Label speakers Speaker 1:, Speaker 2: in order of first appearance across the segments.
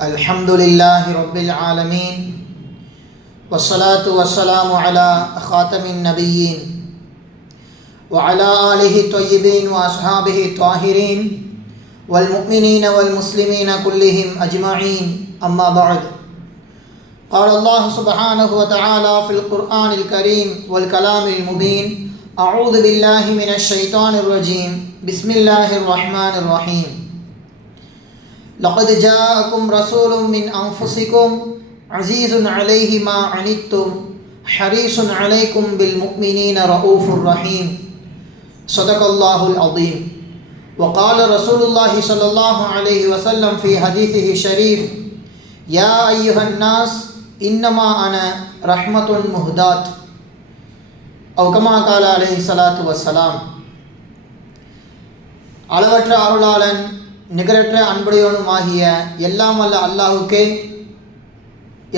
Speaker 1: الحمد لله رب العالمين والصلاة والسلام على خاتم النبيين وعلى آله الطيبين وأصحابه الطاهرين والمؤمنين والمسلمين كلهم أجمعين أما بعد. قال الله سبحانه وتعالى في القرآن الكريم والكلام المبين أعوذ بالله من الشيطان الرجيم بسم الله الرحمن الرحيم لقد جاءكم رسول من أنفسكم عزيز عليه ما عنتم حريص عليكم بالمؤمنين رؤوف رحيم صدق الله العظيم وقال رسول الله صلى الله عليه وسلم في حديثه الشريف يا أيها الناس إنما أنا رحمة مهدات أو كما قال عليه الصلاة والسلام அளவற்ற அருளாளன் நிகரற்ற அன்புடையவனுமாகிய எல்லாம் வல்ல அல்லாஹுக்கே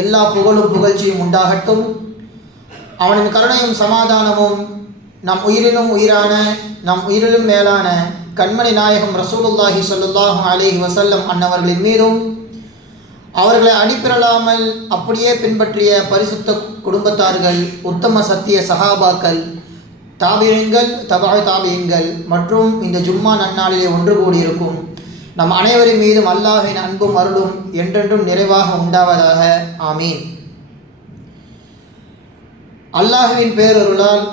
Speaker 1: எல்லா புகழும் புகழ்ச்சியும் உண்டாகட்டும். அவனின் கருணையும் சமாதானமும் நம் உயிரினும் உயிரான நம் உயிரிலும் மேலான கண்மணி நாயகம் ரசூலுல்லாஹி ஸல்லல்லாஹு அலேஹி வசல்லம் அன்னவர்களின் மீதும் அவர்களை அடிப்பிரலாமல் அப்படியே பின்பற்றிய பரிசுத்த குடும்பத்தார்கள் உத்தம சத்திய சஹாபாக்கள் தாபியங்கள் தபாய் தாபியங்கள் மற்றும் இந்த ஜும்மா நன்னாளிலே ஒன்று கூடியிருக்கும். நம் அனைவரின் மீதும் அல்லாஹின் அன்பும் அருளும் என்றென்றும் நிறைவாக உண்டாவதாக. ஆமீன். அல்லாஹுவின் பேரருளால்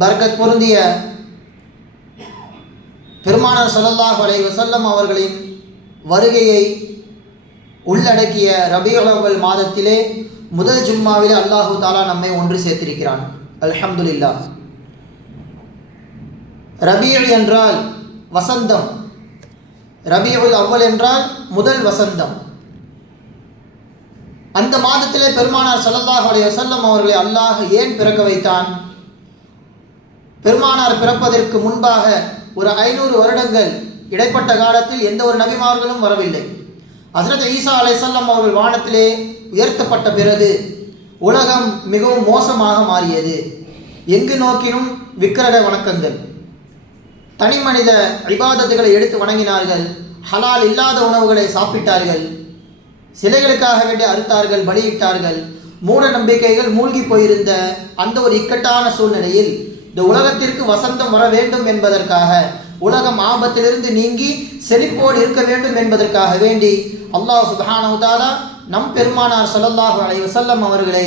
Speaker 1: பர்கத் பொருந்திய பெருமானார் சல்லல்லாஹ் அலை வசல்லம் அவர்களின் வருகையை உள்ளடக்கிய ரபியுலவல் மாதத்திலே முதல் ஜும்மாவிலே அல்லாஹு தாலா நம்மை ஒன்று சேர்த்திருக்கிறான். அல்ஹம்துல்லா ரபியுல் என்றால் வசந்தம். ரபியுல் அவ்வல் என்றால் முதல் வசந்தம். அந்த மாதத்திலே பெருமானார் சல்லல்லாஹ் அலி வசல்லம் அவர்களை அல்லாஹ் ஏன் பிறக்க வைத்தான்? பெருமானார் பிறப்பதற்கு முன்பாக ஒரு ஐநூறு வருடங்கள் இடைப்பட்ட காலத்தில் எந்த ஒரு நபிமார்களும் வரவில்லை. ஹசரத் ஈசா அலைசல்லம் அவர்கள் வானத்திலே உயர்த்தப்பட்ட பிறகு உலகம் மிகவும் மோசமாக மாறியது. எங்கு நோக்கினும் விக்கிரக வணக்கங்கள். தனி மனித விவாதத்துகளை எடுத்து வணங்கினார்கள். ஹலால் இல்லாத உணவுகளை சாப்பிட்டார்கள். சிலைகளுக்காக வேண்டி அறுத்தார்கள் பலியிட்டார்கள். மூட நம்பிக்கைகள் மூழ்கி போயிருந்த அந்த ஒரு இக்கட்டான சூழ்நிலையில் இந்த உலகத்திற்கு வசந்தம் வர வேண்டும் என்பதற்காக உலகம் ஆபத்திலிருந்து நீங்கி செழிப்போடு இருக்க வேண்டும் என்பதற்காக வேண்டி அல்லாஹ் சுபஹானவுதாலா நம் பெருமானார் சல்லல்லாஹு அலைஹி அவர்களை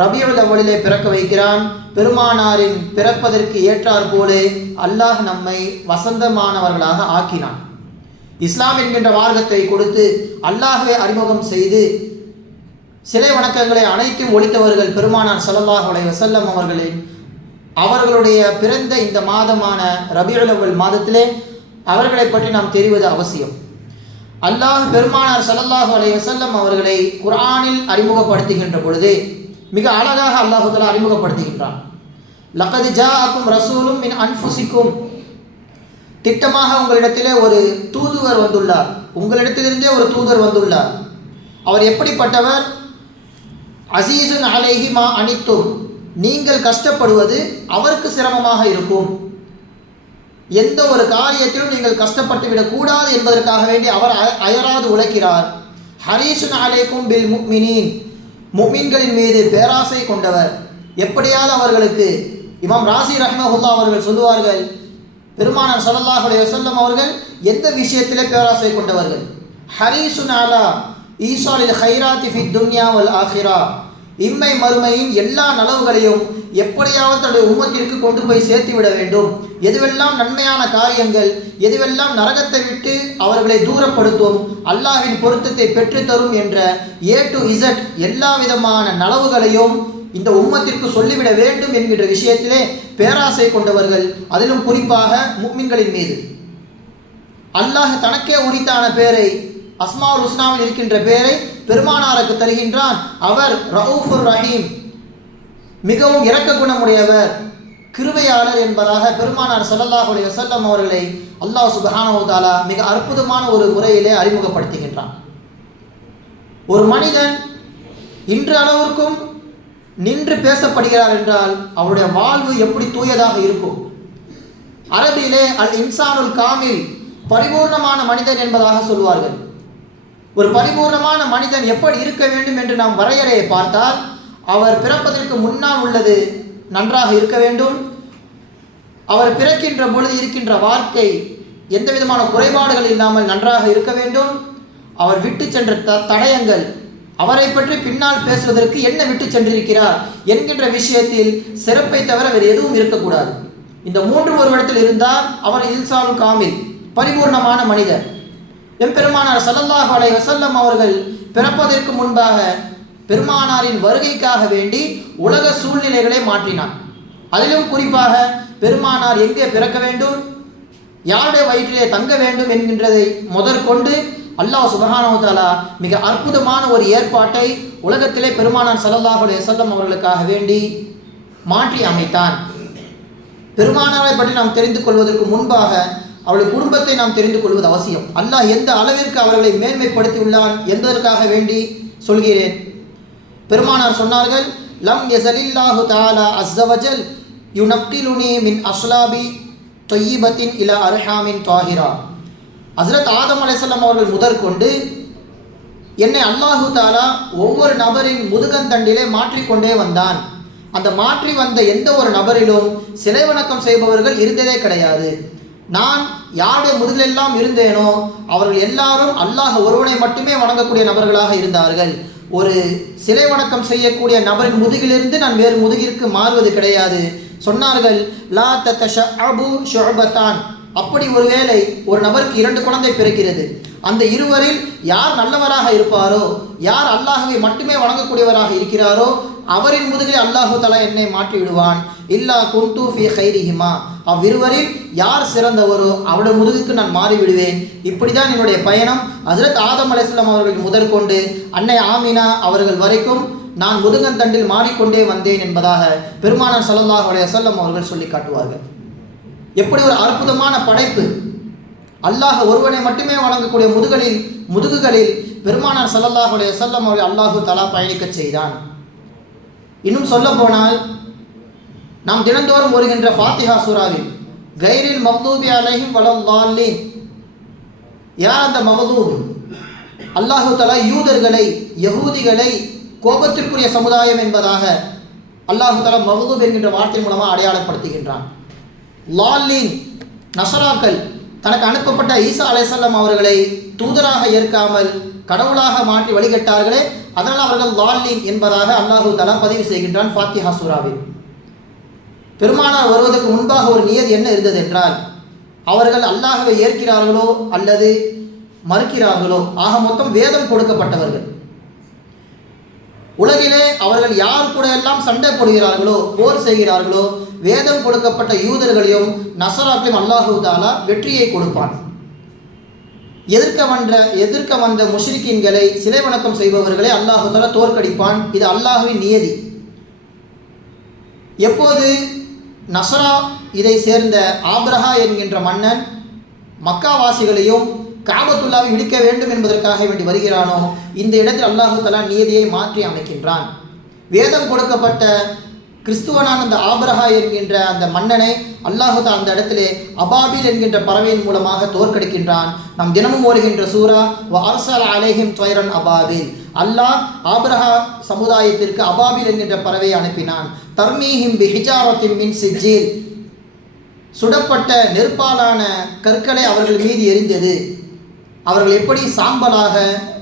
Speaker 1: ரபியுல் அவளிலே பிறக்க வைக்கிறான். பெருமானாரின் பிறப்பதற்கு ஏற்றார் போலே அல்லாஹ் நம்மை வசந்தமானவர்களாக ஆக்கினான். இஸ்லாம் என்கின்ற மார்க்கத்தை கொடுத்து அல்லாஹை அறிமுகம் செய்து சிலை வணக்கங்களை அனைத்தும் ஒழித்தவர்கள் பெருமானார் சல்லாஹுடைய வசல்லம் வஸல்லம் அவர்களின் அவர்களுடைய பிறந்த இந்த மாதமான ரபியுலவல் மாதத்திலே அவர்களை பற்றி நாம் தெரிவது அவசியம். அல்லாஹ் பெருமானார் ஸல்லல்லாஹு அலைய வசல்லம் அவர்களை குரானில் அறிமுகப்படுத்துகின்ற பொழுது மிக அழகாக அல்லாஹுதலா அறிமுகப்படுத்துகின்றான். லக்கது ரசூலும் மின் அன்புசிக்கும் திட்டமாக உங்களிடத்திலே ஒரு தூதுவர் வந்துள்ளார். உங்களிடத்திலிருந்தே ஒரு தூதர் வந்துள்ளார். அவர் எப்படிப்பட்டவர்? அசீசுன் அலேஹி மா அனித்தும். நீங்கள் கஷ்டப்படுவது அவருக்கு சிரமமாக இருக்கும். எந்த ஒரு காரியத்திலும் நீங்கள் கஷ்டப்பட்டு விடக்கூடாது என்பதற்காக வேண்டி அவர் அயராது உழைக்கிறார். ஹரீசுன் அலைக்கும் பில் முக்மினின். முக்மீன்களின் மீது பேராசை கொண்டவர். எப்படியாவது அவர்களுக்கு இமாம் ராசி ரஹ்மஹுல்லா அவர்கள் சொல்லுவார்கள் பெருமானார் சல்லாஹுடைய வசல்லம் அவர்கள் எந்த விஷயத்திலே பேராசை கொண்டவர்கள்? ஹரீசுன் அலா ஈசாலில் ஹைராத்தி ஃபி துன்யா வல் ஆஹிரா இம்மை மறுமையின் எல்லா நலவுகளையும் எப்படியாவது தன்னுடைய உம்மத்திற்கு கொண்டு போய் சேர்த்து விட வேண்டும். எதுவெல்லாம் நன்மையான காரியங்கள் எதுவெல்லாம் நரகத்தை விட்டு அவர்களை தூரப்படுத்தும் அல்லாஹின் பொருத்தத்தை பெற்றுத்தரும் என்ற ஏ டு இசட் எல்லா விதமான நலவுகளையும் இந்த உம்மத்திற்கு சொல்லிவிட வேண்டும் என்கின்ற விஷயத்திலே பேராசை கொண்டவர்கள் அதிலும் குறிப்பாக முக்மின்களின் மீது. அல்லாஹ் தனக்கே உரித்தான பேரை அஸ்மா உஸ்னாவில் இருக்கின்ற பேரை பெருமானாருக்கு தருகின்றான். அவர் ரவுஃபுர் ரஹீம். மிகவும் இரக்க குணமுடையவர் கிருபையாளர் என்பதாக பெருமானார் ஸல்லல்லாஹு உடைய வஸல்லம் அவர்களை அல்லாஹ் சுப்ஹானஹு மிக அற்புதமான ஒரு முறையிலே அறிமுகப்படுத்துகின்றான். ஒரு மனிதன் இன்று அளவிற்கும் நின்று பேசப்படுகிறார் என்றால் அவருடைய வாழ்வு எப்படி தூயதாக இருக்கும்? அரபியிலே அல் இன்சானுல் காமில் பரிபூர்ணமான மனிதன் என்பதாக சொல்வார்கள். ஒரு பரிபூர்ணமான மனிதன் எப்படி இருக்க வேண்டும் என்று நாம் வரையறையை பார்த்தால் அவர் பிறப்பதற்கு முன்னால் உள்ளது நன்றாக இருக்க வேண்டும். அவர் பிறக்கின்ற பொழுது இருக்கின்ற வாழ்க்கை எந்த விதமான குறைபாடுகள் இல்லாமல் நன்றாக இருக்க வேண்டும். அவர் விட்டு சென்ற த தடயங்கள் அவரை பற்றி பின்னால் பேசுவதற்கு என்ன விட்டு சென்றிருக்கிறார் என்கின்ற விஷயத்தில் சிறப்பை தவிர வேறு எதுவும் இருக்கக்கூடாது. இந்த மூன்று ஒரு இடத்தில் இருந்தால் அவர் இல்சாலும் காமில் பரிபூர்ணமான மனிதர். எம்பெருமானார் சல்லல்லாஹ் அலை வசல்லம் அவர்கள் பிறப்பதற்கு முன்பாக பெருமானாரின் வருகைக்காக வேண்டி உலக சூழ்நிலைகளை மாற்றினான். அதிலும் குறிப்பாக பெருமானார் எங்கே பிறக்க வேண்டும்? யாருடைய வயிற்றிலே தங்க வேண்டும் என்கின்றதை முதற்கொண்டு அல்லாஹ் சுபஹானவத்தாலா மிக அற்புதமான ஒரு ஏற்பாட்டை உலகத்திலே பெருமானார் ஸல்லல்லாஹு அலைஹி அவர்களுக்காக வேண்டி மாற்றி அமைத்தான். பெருமானாரை பற்றி நாம் தெரிந்து கொள்வதற்கு முன்பாக அவருடைய குடும்பத்தை நாம் தெரிந்து கொள்வது அவசியம். அல்லாஹ் எந்த அளவிற்கு அவர்களை மேன்மைப்படுத்தியுள்ளான் என்பதற்காக வேண்டி சொல்கிறேன். பெருமானார் சொன்னார்கள் லம் யசலில்லாஹு தாலா அஸ்ஸவஜல் யுனக்கிலுனி மின் அஸ்லாபி தொய்யிபத்தின் இல அர்ஹாமின் தாஹிரா. ஹசரத் ஆதம் அலைசல்லம் அவர்கள் முதற்கொண்டு என்னை அல்லாஹு தாலா ஒவ்வொரு நபரின் முதுகந்தண்டிலே மாற்றிக்கொண்டே வந்தான். அந்த மாற்றி வந்த எந்த ஒரு நபரிலும் சிலை வணக்கம் செய்பவர்கள் இருந்ததே கிடையாது. நான் யாருடைய முதலெல்லாம் இருந்தேனோ அவர்கள் எல்லாரும் அல்லாஹ் ஒருவனை மட்டுமே வணங்கக்கூடிய நபர்களாக இருந்தார்கள். ஒரு சிலை வணக்கம் செய்யக்கூடிய நபரின் முதுகிலிருந்து நான் வேறு முதுகிற்கு மாறுவது கிடையாது. சொன்னார்கள் லா தத்த அபு ஷுபத்தான் அப்படி ஒருவேளை ஒரு நபருக்கு இரண்டு குழந்தை பிறக்கிறது. அந்த இருவரில் யார் நல்லவராக இருப்பாரோ யார் அல்லாஹுவை மட்டுமே வணங்கக்கூடியவராக இருக்கிறாரோ அவரின் முதுகில் அல்லாஹு தலா என்னை மாற்றி விடுவான் இல்லா குண்டு ஃபி ஹைரிஹிமா அவ்விருவரில் யார் சிறந்தவரோ அவருடைய முதுகுக்கு நான் மாறிவிடுவேன். இப்படி இப்படிதான் என்னுடைய பயணம் ஹசரத் ஆதம் அலிஸ்லாம் அவர்கள் முதற்கொண்டு அன்னை ஆமினா அவர்கள் வரைக்கும் நான் முதுகந்தண்டில் மாறிக்கொண்டே வந்தேன் என்பதாக பெருமானார் ஸல்லல்லாஹு அலைஹி அவர்கள் சொல்லி காட்டுவார்கள். எப்படி ஒரு அற்புதமான படைப்பு அல்லாஹ் ஒருவனை மட்டுமே வழங்கக்கூடிய முதுகலில் முதுகுகளில் பெருமானார் சல்லல்லாஹுடைய செல்லம் அவரை அல்லாஹு தலா பயணிக்கச் செய்தான். இன்னும் சொல்ல போனால் நாம் தினந்தோறும் வருகின்ற ஃபாத்திஹா சூராவில் கைரில் மக்தூபி அலைஹிம் வலல்லாலின் யார் அந்த மஹதூப் அல்லாஹு தலா யூதர்களை யகூதிகளை கோபத்திற்குரிய சமுதாயம் என்பதாக அல்லாஹு தலா மகதூப் என்கின்ற வார்த்தை மூலமாக அடையாளப்படுத்துகின்றான். லால்லின் நசராக்கள் தனக்கு அனுப்பப்பட்ட ஈசா அலைசல்லம் அவர்களை தூதராக ஏற்காமல் கடவுளாக மாற்றி வழிகட்டார்களே அதனால் அவர்கள் லாலின் என்பதாக அல்லாஹு தலா பதிவு செய்கின்றான் ஃபாத்திஹா சூராவில் பெருமானார் வருவதற்கு முன்பாக ஒரு நியதி என்ன இருந்தது என்றால் அவர்கள் அல்லாஹவை ஏற்கிறார்களோ அல்லது மறுக்கிறார்களோ ஆக மொத்தம் வேதம் கொடுக்கப்பட்டவர்கள். உலகிலே அவர்கள் யார் கூட சண்டை போடுகிறார்களோ போர் செய்கிறார்களோ வேதம் கொடுக்கப்பட்ட யூதர்களையும் நசராக்களையும் அல்லாஹு தாலா வெற்றியை கொடுப்பான். எதிர்க்க வந்த எதிர்க்க வந்த முஷ்ரிக்கின்களை சிலை வணக்கம் செய்பவர்களை அல்லாஹு தாலா தோற்கடிப்பான். இது அல்லாஹுவின் நியதி. எப்போது நசரா இதை சேர்ந்த ஆப்ரஹா என்கின்ற மன்னன் மக்காவாசிகளையும் காபத்துல்லாவை இடிக்க வேண்டும் என்பதற்காக வேண்டி வருகிறானோ இந்த இடத்தில் அல்லாஹு தலா நியதியை மாற்றி அமைக்கின்றான். வேதம் கொடுக்கப்பட்ட கிறிஸ்துவனான அந்த ஆபரஹா என்கின்ற அந்த மன்னனை அல்லாஹு அந்த இடத்திலே அபாபில் என்கின்ற பறவையின் மூலமாக தோற்கடிக்கின்றான். நாம் தினமும் ஓடுகின்ற சூரா வ அலேஹிம் துயரன் அபாபில். அல்லாஹ் ஆபரஹா சமுதாயத்திற்கு அபாபில் என்கின்ற பறவையை அனுப்பினான். தர்மீஹிம் பிஹிஜாரத்தின் மின் சிஜில் சுடப்பட்ட நெருப்பாலான கற்களை அவர்கள் மீது எரிந்தது. அவர்கள் எப்படி சாம்பலாக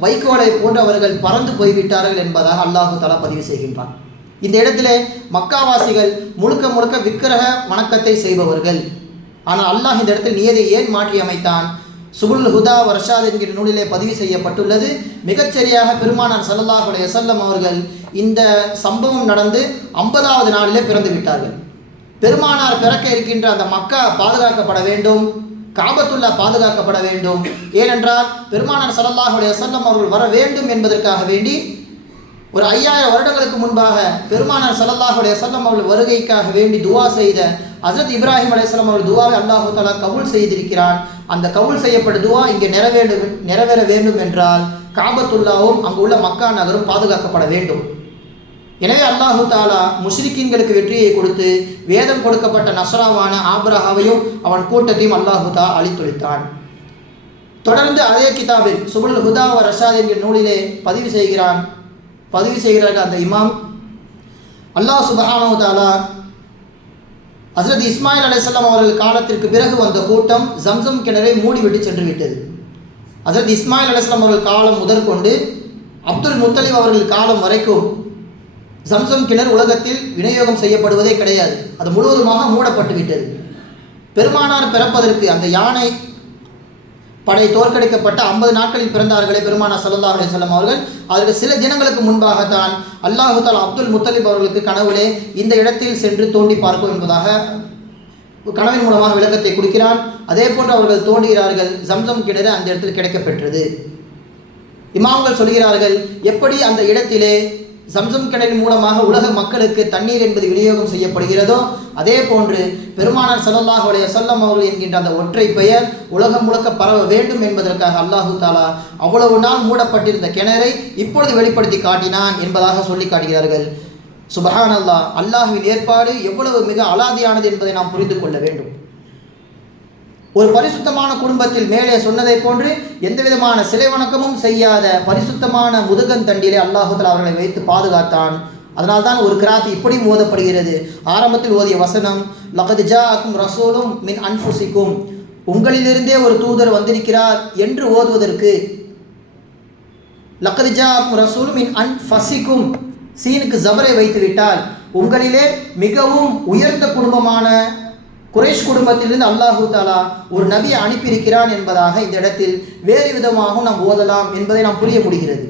Speaker 1: வைக்கோலை போன்றவர்கள் பறந்து போய்விட்டார்கள் என்பதாக அல்லாஹு தலா பதிவு செய்கின்றான். இந்த இடத்திலே மக்காவாசிகள் முழுக்க முழுக்க விக்கிரக வணக்கத்தை செய்பவர்கள். ஆனால் அல்லாஹ் இந்த இடத்தில் நியதை ஏன் மாற்றி அமைத்தான்? சுபுல் ஹுதா வர்ஷாத் என்கிற நூலிலே பதிவு செய்யப்பட்டுள்ளது. மிகச்சரியாக பெருமானார் ஸல்லல்லாஹு செல்லம் அவர்கள் இந்த சம்பவம் நடந்து ஐம்பதாவது நாளிலே பிறந்து விட்டார்கள். பெருமானார் பிறக்க இருக்கின்ற அந்த மக்கா பாதுகாக்கப்பட வேண்டும். காபத்துல்லா பாதுகாக்கப்பட வேண்டும். ஏனென்றால் பெருமானார் ஸல்லல்லாஹு அலைஹி அவர்கள் வர வேண்டும் என்பதற்காக வேண்டி ஒரு ஐயாயிரம் வருடங்களுக்கு முன்பாக பெருமானார் ஸல்லல்லாஹு அலைஹி அவர்கள் வருகைக்காக வேண்டி துவா செய்த ஹஜரத் இப்ராஹிம் அலையம் அவர்கள் துவாவை அல்லாஹு தஆலா கபூல் செய்திருக்கிறான். அந்த கபூல் செய்யப்பட்ட துவா இங்கே நிறைவேற நிறைவேற வேண்டும் என்றால் காபத்துல்லாவும் அங்குள்ள மக்கா நகரும் பாதுகாக்கப்பட வேண்டும். எனவே அல்லாஹு தாலா முஷ்ரிக்கீன்களுக்கு வெற்றியை கொடுத்து வேதம் கொடுக்கப்பட்ட நசராவான ஆப்ரஹாவையும் அவன் கூட்டத்தையும் அல்லாஹு தா அழித்தொழித்தான் தொடர்ந்து அதே கிதாபில் சுபுல் ஹுதாவ ரஷாத் என்கிற நூலிலே பதிவு செய்கிறான். பதிவு செய்கிறார்கள் அந்த இமாம். அல்லாஹ் சுபஹானு தாலா ஹசரத் இஸ்மாயில் அலிசல்லாம் அவர்கள் காலத்திற்கு பிறகு வந்த கூட்டம் ஜம்சம் கிணறை மூடிவிட்டு சென்று விட்டது ஹசரத் இஸ்மாயில் அலிஸ்லாம் அவர்கள் காலம் முதற்கொண்டு அப்துல் முத்தலிப் அவர்கள் காலம் வரைக்கும் ஜம்சம் கிணறு உலகத்தில் விநியோகம் செய்யப்படுவதே கிடையாது. அது முழுவதுமாக மூடப்பட்டு விட்டது. பெருமானார் பிறப்பதற்கு அந்த யானை படை தோற்கடிக்கப்பட்ட ஐம்பது நாட்களில் பிறந்தார்களே பெருமானா சல்லல்லாஹு அலி சொல்லம் அவர்கள். அதற்கு சில தினங்களுக்கு முன்பாகத்தான் அல்லாஹு தால் அப்துல் முத்தலிப் அவர்களுக்கு கனவுலே இந்த இடத்தில் சென்று தோண்டி பார்க்கும் என்பதாக கனவின் மூலமாக விளக்கத்தை கொடுக்கிறான். அதே போன்று அவர்கள் தோண்டுகிறார்கள் ஜம்சம் கிணறு அந்த இடத்தில் கிடைக்கப்பெற்றது. இமாம்கள் சொல்கிறார்கள் எப்படி அந்த இடத்திலே சம்சம் கிணறின் மூலமாக உலக மக்களுக்கு தண்ணீர் என்பது விநியோகம் செய்யப்படுகிறதோ அதே போன்று பெருமானார் சல்லாஹ் உடைய சொல்லம் அவர்கள் என்கின்ற அந்த ஒற்றை பெயர் உலகம் முழுக்க பரவ வேண்டும் என்பதற்காக அல்லாஹு தாலா அவ்வளவு நாள் மூடப்பட்டிருந்த கிணறை இப்பொழுது வெளிப்படுத்தி காட்டினான் என்பதாக சொல்லி காட்டுகிறார்கள். சுபஹான் அல்லாஹ் அல்லாஹுவின் ஏற்பாடு எவ்வளவு மிக அலாதியானது என்பதை நாம் புரிந்து கொள்ள வேண்டும். ஒரு பரிசுத்தமான குடும்பத்தில் மேலே சொன்னதை போன்று எந்த விதமான சிலை வணக்கமும் செய்யாத பரிசுத்தமான முதுகன் தண்டிலே அல்லாஹுதல் அவர்களை வைத்து பாதுகாத்தான். அதனால்தான் ஒரு கிராத் இப்படி ஓதப்படுகிறது. ஆரம்பத்தில் ஓதிய வசனம் லகது ஜாக்கும் ரசூலும் மின் அன்புசிக்கும் உங்களிலிருந்தே ஒரு தூதர் வந்திருக்கிறார் என்று ஓதுவதற்கு லக்கது அக்கும் ரசூலும் மின் அன்ஃபசிக்கும். சீனுக்கு ஜபரை வைத்து விட்டால் உங்களிலே மிகவும் உயர்ந்த குடும்பமான குரேஷ் குடும்பத்திலிருந்து அல்லாஹு தாலா ஒரு நபியை அனுப்பியிருக்கிறான் என்பதாக இந்த இடத்தில் வேறு விதமாகவும் நாம் ஓதலாம் என்பதை நாம் புரிய முடிகிறது.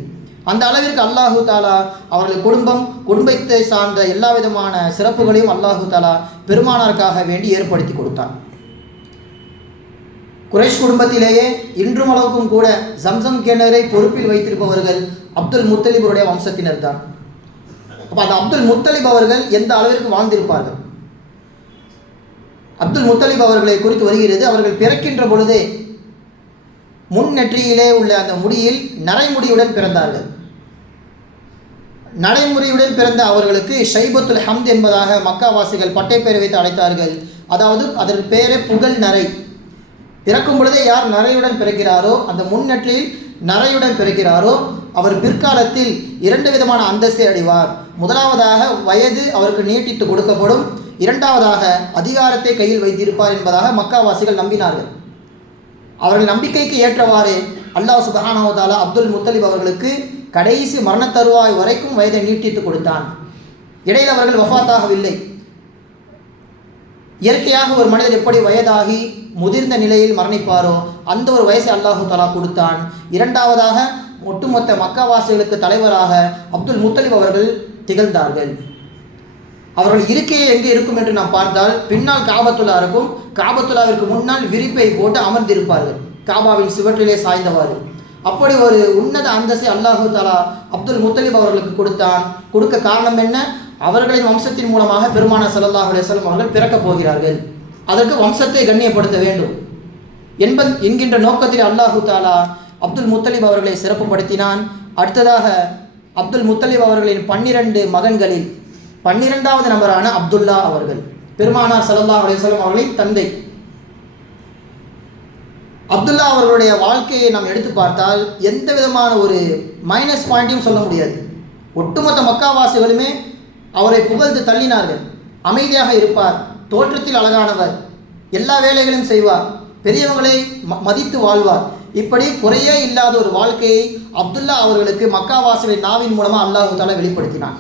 Speaker 1: அந்த அளவிற்கு அல்லாஹு தாலா அவர்கள் குடும்பம் குடும்பத்தை சார்ந்த எல்லா விதமான சிறப்புகளையும் அல்லாஹு தாலா பெருமானாருக்காக வேண்டி ஏற்படுத்தி கொடுத்தான். குரேஷ் குடும்பத்திலேயே இன்றும் அளவுக்கும் கூட ஜம்சம் கிணறை பொறுப்பில் வைத்திருப்பவர்கள் அப்துல் முத்தலிபருடைய வம்சத்தினர் தான். அப்போ அந்த அப்துல் முத்தலிப் அவர்கள் எந்த அளவிற்கு வாழ்ந்திருப்பார்கள்? அப்துல் முத்தலிப் அவர்களை குறித்து வருகிறது. அவர்கள் பிறக்கின்ற பொழுதே முன் நெற்றியிலே உள்ள அந்த முடியில் நரைமுடியுடன் பிறந்தார்கள். நடைமுறையுடன் பிறந்த அவர்களுக்கு ஷைபத்துல் ஹம்த் என்பதாக மக்காவாசிகள் பட்டைப்பேர் வைத்து அழைத்தார்கள். அதாவது அதன் பேரே புகழ் நரை. பிறக்கும் பொழுதே யார் நரையுடன் பிறக்கிறாரோ அந்த முன்னற்றில் நரையுடன் பிறக்கிறாரோ அவர் பிற்காலத்தில் இரண்டு விதமான அந்தஸ்தை அடைவார். முதலாவதாக வயது அவருக்கு நீட்டித்து கொடுக்கப்படும். இரண்டாவதாக அதிகாரத்தை கையில் வைத்திருப்பார் என்பதாக மக்காவாசிகள் நம்பினார்கள். அவர்கள் நம்பிக்கைக்கு ஏற்றவாறு அல்லாஹ் சுபஹானாவதாலா அப்துல் முத்தலிப் அவர்களுக்கு கடைசி மரண தருவாய் வரைக்கும் வயதை நீட்டித்து கொடுத்தான். இடையில் அவர்கள் வஃபாத்தாகவில்லை இயற்கையாக ஒரு மனிதர் எப்படி வயதாகி முதிர்ந்த நிலையில் மரணிப்பாரோ அந்த ஒரு வயசை அல்லாஹு தலா கொடுத்தான். இரண்டாவதாக ஒட்டுமொத்த மக்காவாசிகளுக்கு தலைவராக அப்துல் முத்தலிப் அவர்கள் திகழ்ந்தார்கள். அவர்கள் இருக்கையே எங்கே இருக்கும் என்று நாம் பார்த்தால் பின்னால் காபத்துலா இருக்கும். காபத்துலாவிற்கு முன்னால் விரிப்பை போட்டு அமர்ந்திருப்பார்கள். காபாவின் சுவற்றிலே சாய்ந்தவாறு. அப்படி ஒரு உன்னத அந்தஸ்தை அல்லாஹு தாலா அப்துல் முத்தலிப் அவர்களுக்கு கொடுத்தான். கொடுக்க காரணம் என்ன? அவர்களின் வம்சத்தின் மூலமாக பெருமான சல்லாஹ் அலைஹி அவர்கள் பிறக்கப் போகிறார்கள். அதற்கு வம்சத்தை கண்ணியப்படுத்த வேண்டும். என்பது என்கின்ற நோக்கத்தில் அல்லாஹு தாலா அப்துல் முத்தலிப் அவர்களை சிறப்புப்படுத்தினான் அடுத்ததாக அப்துல் முத்தலிப் அவர்களின் பன்னிரண்டு மகன்களில் பன்னிரெண்டாவது நபரான அப்துல்லா அவர்கள். பெருமானார் சல்லா அலைஹி அவர்களின் தந்தை. அப்துல்லா அவர்களுடைய வாழ்க்கையை நாம் எடுத்து பார்த்தால் எந்த விதமான ஒரு மைனஸ் பாயிண்ட்டையும் சொல்ல முடியாது. ஒட்டுமொத்த மக்காவாசிகளுமே அவரை புகழ்ந்து தள்ளினார்கள். அமைதியாக இருப்பார். தோற்றத்தில் அழகானவர். எல்லா வேலைகளையும் செய்வார். பெரியவங்களை ம மதித்து வாழ்வார். இப்படி குறையே இல்லாத ஒரு வாழ்க்கையை அப்துல்லா அவர்களுக்கு மக்காவாசிகளின் நாவின் மூலமாக அல்லாஹு தாலா வெளிப்படுத்தினான்.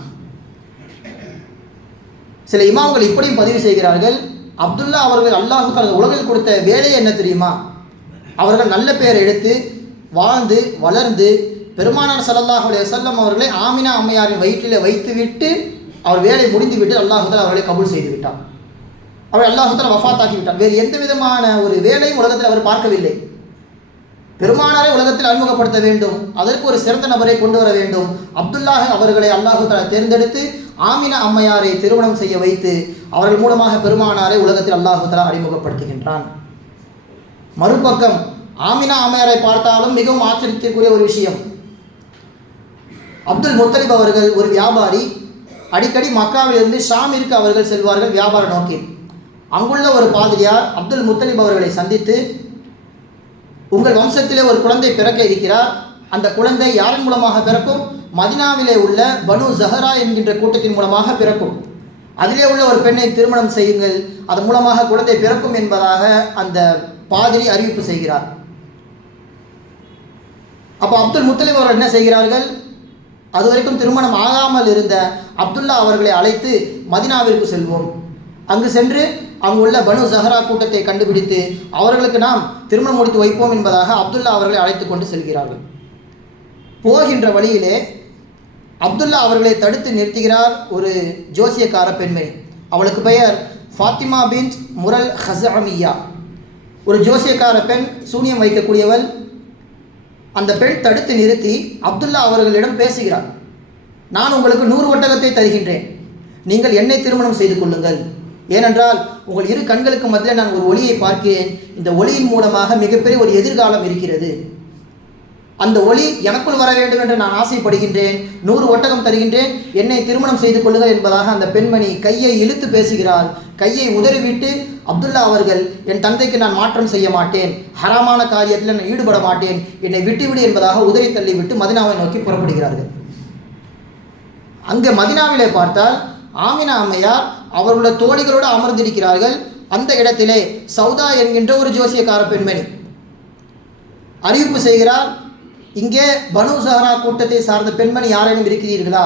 Speaker 1: சில இமாம்கள் இப்படியும் பதிவு செய்கிறார்கள் அப்துல்லா அவர்கள் அல்லாஹு தனது உலகில் கொடுத்த வேலையை என்ன தெரியுமா? அவர்கள் நல்ல பெயர் எடுத்து வாழ்ந்து வளர்ந்து பெருமானார் ஸல்லல்லாஹு அலைஹி அவர்களை ஆமினா அம்மையாரின் வயிற்றில் வைத்துவிட்டு அவர் வேலை முடிந்துவிட்டு அல்லாஹுதால் அவர்களை கபூல் செய்து விட்டார் அவர் அல்லாஹுதல் வஃத்தாக்கி வஃபாத்தாக்கி விட்டார் வேறு எந்த விதமான ஒரு வேலையும் உலகத்தில் அவர் பார்க்கவில்லை. பெருமானாரை உலகத்தில் அறிமுகப்படுத்த வேண்டும். அதற்கு ஒரு சிறந்த நபரை கொண்டு வர வேண்டும். அப்துல்லாஹ் அவர்களை அல்லாஹு தாலா தேர்ந்தெடுத்து ஆமின அம்மையாரை திருமணம் செய்ய வைத்து அவர்கள் மூலமாக பெருமானாரை உலகத்தில் அல்லாஹுதலா அறிமுகப்படுத்துகின்றான். மறுபக்கம் ஆமினா அம்மையாரை பார்த்தாலும் மிகவும் ஆச்சரியத்திற்குரிய ஒரு விஷயம். அப்துல் முத்தலிப் அவர்கள் ஒரு வியாபாரி அடிக்கடி மக்காவிலிருந்து ஷாமிற்கு அவர்கள் செல்வார்கள் வியாபார நோக்கி அங்குள்ள ஒரு பாதிரியார் அப்துல் முத்தலிப் அவர்களை சந்தித்து உங்கள் வம்சத்திலே ஒரு குழந்தை பிறக்க இருக்கிறார். அந்த குழந்தை யாரின் மூலமாக பிறக்கும்? மதினாவிலே உள்ள பனு ஜஹரா என்கின்ற கூட்டத்தின் மூலமாக பிறக்கும். அதிலே உள்ள ஒரு பெண்ணை திருமணம் செய்யுங்கள். அதன் மூலமாக குழந்தை பிறக்கும் என்பதாக அந்த பாதிரி அறிவிப்பு செய்கிறார். அப்போ அப்துல் முத்தலிப் அவர்கள் என்ன செய்கிறார்கள்? அது வரைக்கும் திருமணம் ஆகாமல் இருந்த அப்துல்லா அவர்களை அழைத்து மதினாவிற்கு செல்வோம். அங்கு சென்று அங்குள்ள பனு ஜஹரா கூட்டத்தை கண்டுபிடித்து அவர்களுக்கு நாம் திருமணம் முடித்து வைப்போம் என்பதாக அப்துல்லா அவர்களை அழைத்து கொண்டு செல்கிறார்கள். போகின்ற வழியிலே அப்துல்லா அவர்களை தடுத்து நிறுத்துகிறார் ஒரு ஜோசியக்கார பெண்மணி. அவளுக்கு பெயர் ஃபாத்திமா பின் முரல் ஹசமியா. ஒரு ஜோசியக்கார பெண் சூனியம் வைக்கக்கூடியவள். அந்த பெண் தடுத்து நிறுத்தி அப்துல்லா அவர்களிடம் பேசுகிறார் நான் உங்களுக்கு நூறு ஒட்டகத்தை தருகின்றேன். நீங்கள் என்னை திருமணம் செய்து கொள்ளுங்கள். ஏனென்றால் உங்கள் இரு கண்களுக்கு மத்தியில் நான் ஒரு ஒளியை பார்க்கிறேன். இந்த ஒளியின் மூலமாக மிகப்பெரிய ஒரு எதிர்காலம் இருக்கிறது. அந்த ஒளி எனக்குள் வர வேண்டும் என்று நான் ஆசைப்படுகின்றேன். நூறு ஒட்டகம் தருகின்றேன். என்னை திருமணம் செய்து கொள்ளுங்கள் என்பதாக அந்த பெண்மணி கையை இழுத்து பேசுகிறாள். கையை உதறிவிட்டு அப்துல்லா அவர்கள் என் தந்தைக்கு நான் மாற்றம் செய்ய மாட்டேன். ஹராமான காரியத்தில் நான் ஈடுபட மாட்டேன். என்னை விட்டுவிடு என்பதாக உதறி தள்ளிவிட்டு மதினாவை நோக்கி புறப்படுகிறார்கள். அங்கே மதினாவிலே பார்த்தால் ஆமினா அம்மையார் அவர்களுடைய தோழிகளோடு அமர்ந்திருக்கிறார்கள். அந்த இடத்திலே சௌதா என்கின்ற ஒரு ஜோசியக்கார பெண்மணி அறிவிப்பு செய்கிறார் இங்கே பனு சஹரா கூட்டத்தை சார்ந்த பெண்மணி யாரேனும் இருக்கிறீர்களா?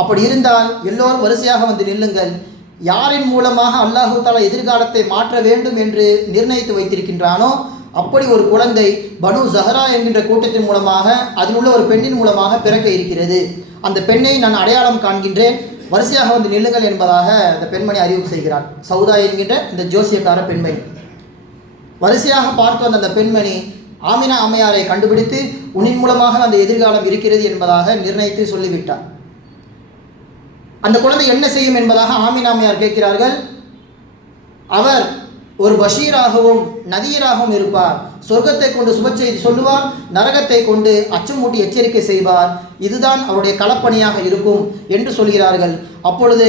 Speaker 1: அப்படி இருந்தால் எல்லோரும் வரிசையாக வந்து நில்லுங்கள். யாரின் மூலமாக அல்லாஹு தாலா எதிர்காலத்தை மாற்ற வேண்டும் என்று நிர்ணயித்து வைத்திருக்கின்றானோ அப்படி ஒரு குழந்தை பனு ஜஹரா என்கின்ற கூட்டத்தின் மூலமாக அதில் உள்ள ஒரு பெண்ணின் மூலமாக பிறக்க இருக்கிறது. அந்த பெண்ணை நான் அடையாளம் காண்கின்றேன். வரிசையாக வந்து நில்லுங்கள் என்பதாக அந்த பெண்மணி அறிவிப்பு செய்கிறார் சௌதா என்கின்ற இந்த ஜோசியக்கார பெண்மணி. வரிசையாக பார்த்து வந்த அந்த பெண்மணி ஆமினா அம்மையாரை கண்டுபிடித்து உன்னின் மூலமாக அந்த எதிர்காலம் இருக்கிறது என்பதாக நிர்ணயித்து சொல்லிவிட்டார் அந்த குழந்தை என்ன செய்யும் என்பதாக ஆமினா அம்மையார் கேட்கிறார்கள். அவர் ஒரு பஷீராகவும் நதியராகவும் இருப்பார். சொர்க்கத்தை கொண்டு சுபச்செய்தி சொல்லுவார். நரகத்தை கொண்டு அச்சமூட்டி எச்சரிக்கை செய்வார். இதுதான் அவருடைய களப்பணியாக இருக்கும் என்று சொல்கிறார்கள். அப்பொழுது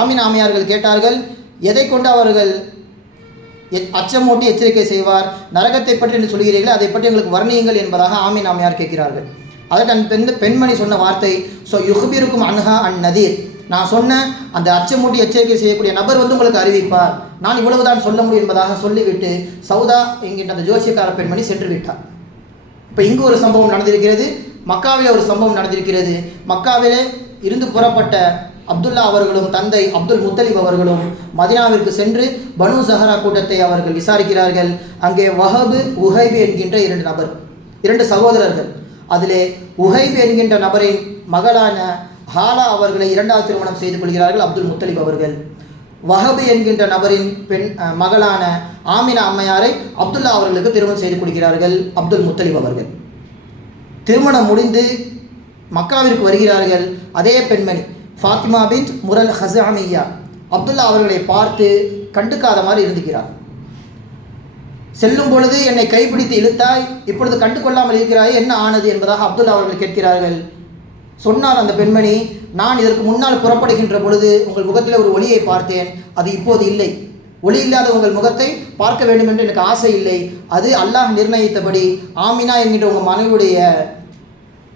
Speaker 1: ஆமின் ஆமையார்கள் கேட்டார்கள் எதை கொண்டு அவர்கள் அச்சமூட்டி எச்சரிக்கை செய்வார். நரகத்தை பற்றி என்று சொல்கிறீர்களே அதை பற்றி எங்களுக்கு வர்ணியுங்கள் என்பதாக ஆமீன் ஆமையார் கேட்கிறார்கள். அதற்கு அந்த பெண் பெண்மணி சொன்ன வார்த்தை ஸோ யுகுபிருக்கும் அன்ஹா அன் நதீர். நான் சொன்ன அந்த அச்சமூட்டி எச்சரிக்கை செய்யக்கூடிய நபர் வந்து உங்களுக்கு அறிவிப்பார். நான் இவ்வளவுதான் சொல்ல முடியும் என்பதாக சொல்லிவிட்டு சௌதா என்கின்ற அந்த ஜோசியக்கார பெண்மணி சென்று விட்டார் இப்போ இங்கு ஒரு சம்பவம் நடந்திருக்கிறது மக்காவிலே ஒரு சம்பவம் நடந்திருக்கிறது. மக்காவிலே இருந்து புறப்பட்ட அப்துல்லா அவர்களும் தந்தை அப்துல் முத்தலிப் அவர்களும் மதினாவிற்கு சென்று பனு சஹரா கூட்டத்தை அவர்கள் விசாரிக்கிறார்கள். அங்கே வஹபு உஹைபு என்கின்ற இரண்டு நபர் இரண்டு சகோதரர்கள். அதிலே உஹைபு என்கின்ற நபரின் மகளான ஹாலா அவர்களை இரண்டாவது திருமணம் செய்து கொள்கிறார்கள் அப்துல் முத்தலிப் அவர்கள். வஹபு என்கின்ற நபரின் பெண் மகளான ஆமினா அம்மையாரை அப்துல்லா அவர்களுக்கு திருமணம் செய்து கொடுக்கிறார்கள் அப்துல் முத்தலிப் அவர்கள். திருமணம் முடிந்து மக்காவிற்கு வருகிறார்கள். அதே பெண்மணி ஃபாத்திமா பின் முரல் ஹசாமியா அப்துல்லா அவர்களை பார்த்து கண்டுக்காத மாதிரி இருந்துக்கிறார். செல்லும் பொழுது என்னை கைப்பிடித்து இழுத்தாய் இப்பொழுது கண்டு கொள்ளாமல் இருக்கிறாய் என்ன ஆனது என்பதாக அப்துல்லா அவர்கள் கேட்கிறார்கள். சொன்னார் அந்த பெண்மணி நான் இதற்கு முன்னால் புறப்படுகின்ற பொழுது உங்கள் முகத்தில் ஒரு ஒளியை பார்த்தேன் அது இப்போது இல்லை. ஒளி இல்லாத உங்கள் முகத்தை பார்க்க வேண்டும் என்று எனக்கு ஆசை இல்லை. அது அல்லாஹ் நிர்ணயித்தபடி ஆமினா என்கின்ற உங்கள் மனைவியுடைய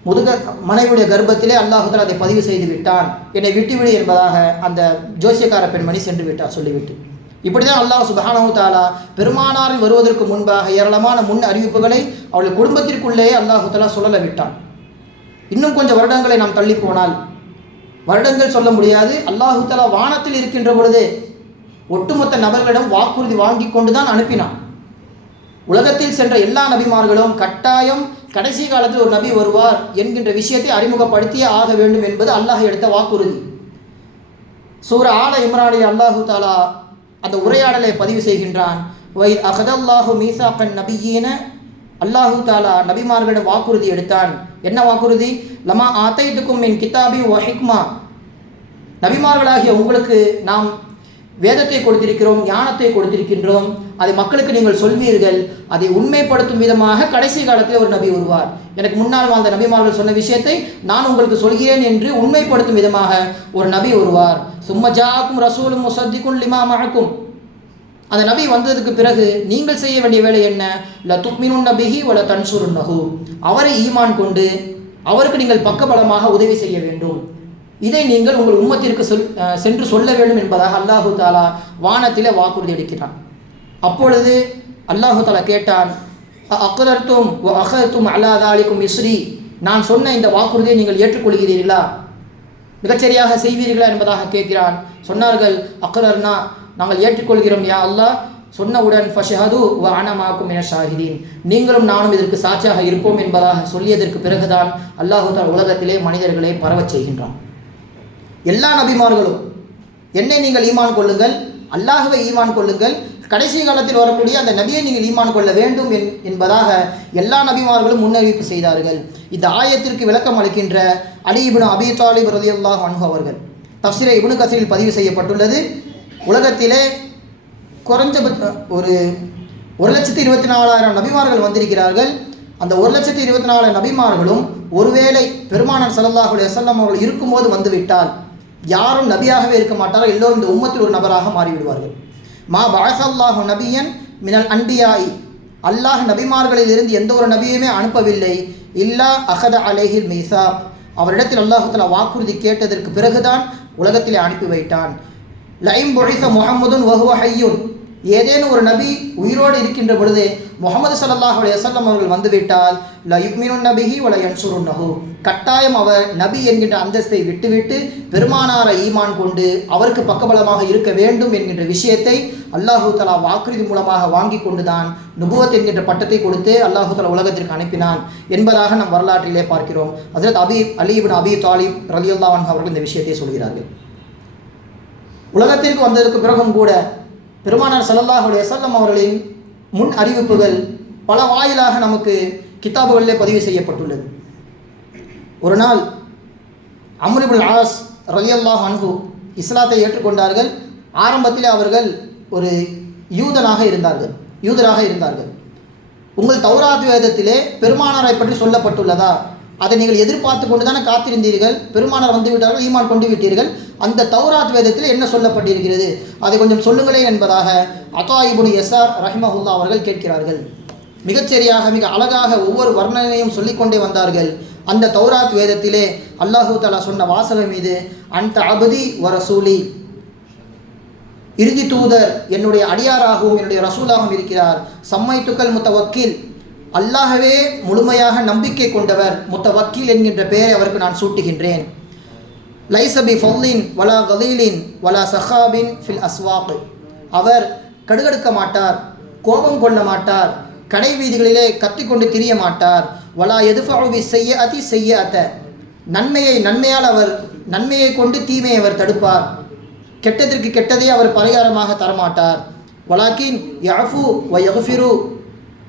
Speaker 1: முதுக மனைவியுடைய கர்ப்பத்திலே அல்லாஹுதல் அதை பதிவு செய்து விட்டான். என்னை விட்டுவிடு என்பதாக அந்த ஜோசியக்கார பெண்மணி சென்று விட்டார் சொல்லிவிட்டு. இப்படிதான் அல்லாஹ் சுபஹானஹு தாலா பெருமானாரில் வருவதற்கு முன்பாக ஏராளமான முன் அறிவிப்புகளை அவளுடைய குடும்பத்திற்குள்ளேயே அல்லாஹு தாலா சொல்லல விட்டான். இன்னும் கொஞ்சம் வருடங்களை நாம் தள்ளி போனால் வருடங்கள் சொல்ல முடியாது. அல்லாஹு தாலா வானத்தில் இருக்கின்ற பொழுதே ஒட்டுமொத்த நபர்களிடம் வாக்குறுதி வாங்கி கொண்டு தான் அனுப்பினான். உலகத்தில் சென்ற எல்லா நபிமார்களும் கட்டாயம் கடைசி காலத்தில் ஒரு நபி வருவார் என்கின்ற விஷயத்தை அறிமுகப்படுத்தியே ஆக வேண்டும் என்பது அல்லாஹ் எடுத்த வாக்குறுதி. சூர ஆல இம்ரானில் அல்லாஹு தாலா அந்த உரையாடலை பதிவு செய்கின்றான். வை அகதல்லாஹு மீசாக்கன் நபியீன அல்லாஹு தாலா நபிமார்களிடம் வாக்குறுதி எடுத்தான். என்ன வாக்குறுதி? லமா ஆத்தைத்துக்கும் என் கிதாபி வ நபிமார்களாகிய உங்களுக்கு நாம் வேதத்தை கொடுத்திருக்கிறோம் ஞானத்தை கொடுத்திருக்கின்றோம் அதை மக்களுக்கு நீங்கள் சொல்வீர்கள் அதை உண்மைப்படுத்தும் விதமாக கடைசி காலத்தில் ஒரு நபி வருவார். எனக்கு முன்னால் வாழ்ந்த நபிமார்கள் சொன்ன விஷயத்தை நான் உங்களுக்கு சொல்கிறேன் என்று உண்மைப்படுத்தும் விதமாக ஒரு நபி வருவார். சும்மஜாக்கும் ரசூலும் முசத்திக்கும் லிமா மழக்கும் அந்த நபி வந்ததுக்கு பிறகு நீங்கள் செய்ய வேண்டிய வேலை என்ன? ல துக்மினுன் நபிஹி ஒல தன்சுருன் நகு அவரை ஈமான் கொண்டு அவருக்கு நீங்கள் பக்கபலமாக உதவி செய்ய வேண்டும். இதை நீங்கள் உங்கள் உம்மத்திற்கு சொல் சென்று சொல்ல வேண்டும் என்பதாக அல்லாஹு தாலா வானத்திலே வாக்குறுதி அளிக்கிறான். அப்பொழுது அல்லாஹு தாலா கேட்டான் அக்கதர்த்தும் அகத்தும் அல்லாதாலிக்கும் இஸ்ரி. நான் சொன்ன இந்த வாக்குறுதியை நீங்கள் ஏற்றுக்கொள்கிறீர்களா? மிகச்சரியாக செய்வீர்களா என்பதாக கேட்கிறான். சொன்னார்கள் அக்கரர்னா நாங்கள் ஏற்றுக்கொள்கிறோம் யா அல்லாஹ். சொன்னவுடன் ஃபஷஹது வ அனமாக்கும் என ஷாஹிதீன். நீங்களும் நானும் இதற்கு சாட்சியாக இருப்போம் என்பதாக சொல்லியதற்கு பிறகுதான் அல்லாஹு தாலா உலகத்திலே மனிதர்களை பரவச் செய்கின்றான். எல்லா நபிமார்களும். என்னை நீங்கள் ஈமான் கொள்ளுங்கள் அல்லாஹுவை ஈமான் கொள்ளுங்கள். கடைசி காலத்தில் வரக்கூடிய அந்த நபியை நீங்கள் ஈமான் கொள்ள வேண்டும் என் என்பதாக எல்லா நபிமார்களும் முன்னறிவிப்பு செய்தார்கள். இந்த ஆயத்திற்கு விளக்கம் அளிக்கின்ற அலி இப்னு அபி தாலிப் ரதியுல்லாஹ் அன்ஹு அவர்கள் தப்சிரை இபுனு கசீரில் பதிவு செய்யப்பட்டுள்ளது. உலகத்திலே குறைஞ்சபட்ச ஒரு ஒரு லட்சத்தி இருபத்தி நாலாயிரம் நபிமார்கள் வந்திருக்கிறார்கள். அந்த ஒரு லட்சத்தி இருபத்தி நாலு நபிமார்களும் ஒருவேளை பெருமானார் ஸல்லல்லாஹு அலைஹி வஸல்லம் அவர்கள் இருக்கும்போது வந்துவிட்டால் யாரும் நபியாகவே இருக்க மாட்டார்கள். எல்லோரும் இந்த உம்மத்தில் ஒரு நபராக மாறிவிடுவார்கள். மா பாசல்லாஹு நபியன் மினல் அன்பியாய் அல்லாஹ் நபிமார்களில் இருந்து எந்த ஒரு நபியுமே அனுப்பவில்லை. இல்லா அகத அலைஹில் மீசாப் அவரிடத்தில் அல்லாஹத்தில் வாக்குறுதி கேட்டதற்கு பிறகுதான் உலகத்திலே அனுப்பி வைத்தான். லைம் பொழிச முகமதுன் வஹுவ ஹையுன். ஏதேனும் ஒரு நபி உயிரோடு இருக்கின்ற பொழுதே முகமது சல்லாஹ் அலைஹி வஸல்லம் அவர்கள் வந்துவிட்டால் ல யுக்மினுன் நபிஹி வல யன்சுருன் நஹு கட்டாயம் அவர் நபி என்கின்ற அந்தஸ்தை விட்டுவிட்டு பெருமானார ஈமான் கொண்டு அவருக்கு பக்கபலமாக இருக்க வேண்டும் என்கின்ற விஷயத்தை அல்லாஹு தலா வாக்குறுதி மூலமாக வாங்கி கொண்டுதான் நுபுவத் என்கின்ற பட்டத்தை கொடுத்து அல்லாஹு தலா உலகத்திற்கு அனுப்பினான் என்பதாக நம் வரலாற்றிலே பார்க்கிறோம். ஹஜரத் அபி அலி அபி தாலிப் ரலியல்லாஹு அவர்கள் இந்த விஷயத்தை சொல்கிறார்கள். உலகத்திற்கு வந்ததற்கு பிறகும் கூட பெருமானார் ஸல்லல்லாஹு செல்லம் அவர்களின் முன் அறிவிப்புகள் பல வாயிலாக நமக்கு கித்தாபுகளிலே பதிவு செய்யப்பட்டுள்ளது. ஒரு நாள் அம்ரிபுல் ஆஸ் ரலியல்லாஹ் அன்பு இஸ்லாத்தை ஏற்றுக்கொண்டார்கள். ஆரம்பத்தில் அவர்கள் ஒரு யூதனாக இருந்தார்கள். யூதராக இருந்தார்கள். உங்கள் தௌராத் வேதத்திலே பெருமானாரை பற்றி சொல்லப்பட்டுள்ளதா? அதை நீங்கள் எதிர்பார்த்து கொண்டு தானே காத்திருந்தீர்கள்? பெருமானார் வந்து விட்டார்கள் ஈமான் கொண்டு விட்டீர்கள். அந்த தௌராத் வேதத்தில் என்ன சொல்லப்பட்டிருக்கிறது? அதை கொஞ்சம் சொல்லுங்களேன் என்பதாக அத்தாயிபுன் எஸ்ஆர் ரஹிமஹுல்லா அவர்கள் கேட்கிறார்கள். மிகச்சரியாக மிக அழகாக ஒவ்வொரு வர்ணனையும் சொல்லிக்கொண்டே வந்தார்கள். அந்த தௌராத் வேதத்திலே அல்லாஹு தலா சொன்ன வாசகம் மீது அந்த அபதி வரசூலி இறுதி தூதர் என்னுடைய அடியாராகவும் என்னுடைய ரசூலாகவும் இருக்கிறார். சம்மைத்துக்கள் முத்தவக்கீல். அல்லாஹவே முழுமையாக நம்பிக்கை கொண்டவர் முத்தவக்கீல் என்கின்ற பெயரை அவருக்கு நான் சூட்டுகின்றேன். லைசபி ஃபவுலின் வலா கலீலின் வலா சஹாபின் ஃபில் அஸ்வாக். அவர் கடுகடுக்க மாட்டார் கோபம் கொள்ள மாட்டார் கடை வீதிகளிலே கத்திக்கொண்டு திரிய மாட்டார். வலா எதுஃபாவி செய்ய அதி செய்ய அத்த நன்மையை நன்மையால் அவர் நன்மையை கொண்டு தீமையை அவர் தடுப்பார். கெட்டதற்கு கெட்டதை அவர் பரிகாரமாக தரமாட்டார். வலாக்கின் யாஃபு வ யஃபிரு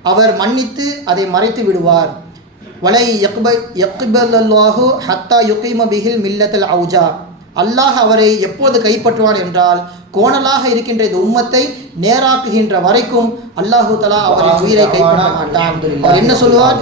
Speaker 1: அவர் மன்னித்து அதை மறைத்து விடுவார். வலை யக்ப யக்பல்லாஹு ஹத்தா யுகைம பிகில் மில்லத்தல் அவுஜா அல்லாஹ் அவரை எப்போது கைப்பற்றுவான் என்றால் கோணலாக இருக்கின்ற இந்த உம்மத்தை நேராக்குகின்ற வரைக்கும் அல்லாஹு தலா அவரின் உயிரை கைப்பற்ற மாட்டான். என்ன சொல்லுவார்?